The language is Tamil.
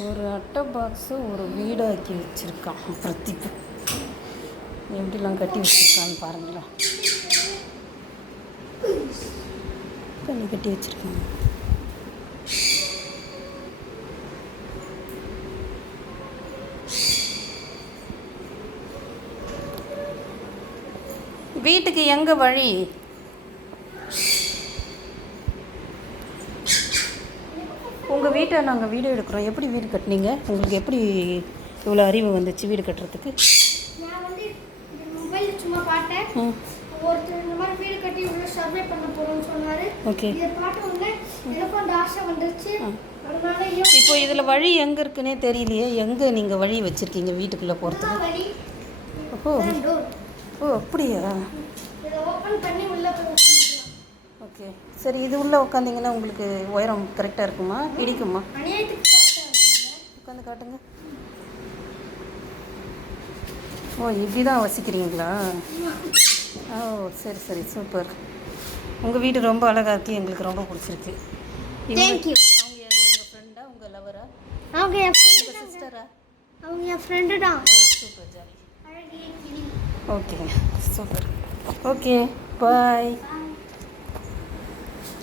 ஒரு அட்டை பாக்ஸை ஒரு வீடாக்கி வச்சுருக்கான் பிரதீப். எப்படிலாம் கட்டி வச்சுருக்கான்னு பாருங்களேன். கட்டி வச்சுருக்காங்க. வீட்டுக்கு எங்கே வழி? உங்கள் வீட்டை நாங்கள் வீடியோ எடுக்கிறோம். எப்படி வீடு கட்டினீங்க? உங்களுக்கு எப்படி இவ்வளோ அறிவு வந்துச்சு வீடு கட்டுறதுக்கு? நான் வந்து மொபைலில் சும்மா பார்த்தேன். ஒருத்தர் இந்த மாதிரி வீடு கட்டி இவ்வளோ சர்வே பண்ண போகிறோம்னு சொன்னார். ஓகே, இதை பார்த்த உடனே எனக்கும் அந்த ஆசை வந்துருச்சு. அதனால இப்போ இதில் வழி எங்கே இருக்குன்னே தெரியலையே. எங்கே நீங்கள் வழி வச்சுருக்கீங்க வீட்டுக்குள்ளே போகிறதுக்கு? வழி. ஓ ஓ அப்படியா? இதை ஓப்பன் பண்ணி உள்ளே போய். ஓகே சரி, இது உள்ளே உட்காந்திங்கன்னா உங்களுக்கு உயரம் கரெக்டாக இருக்குமா, இடிக்குமா? உட்காந்து காட்டுங்க. ஓ இப்படி தான் வசிக்கிறீங்களா? ஓ சரி சரி, சூப்பர். உங்கள் வீடு ரொம்ப அழகாக இருக்குது, எங்களுக்கு ரொம்ப பிடிச்சிருக்கு. தேங்க்யூ. அவங்க யார்? உங்கள் ஃப்ரெண்டா, உங்கள் லவரா? அவங்க என் ஃப்ரெண்டு. உங்கள் சிஸ்டரா? அவங்க என் ஃப்ரெண்டு தான். Oh super, jolly. Okay super. Okay பாய்.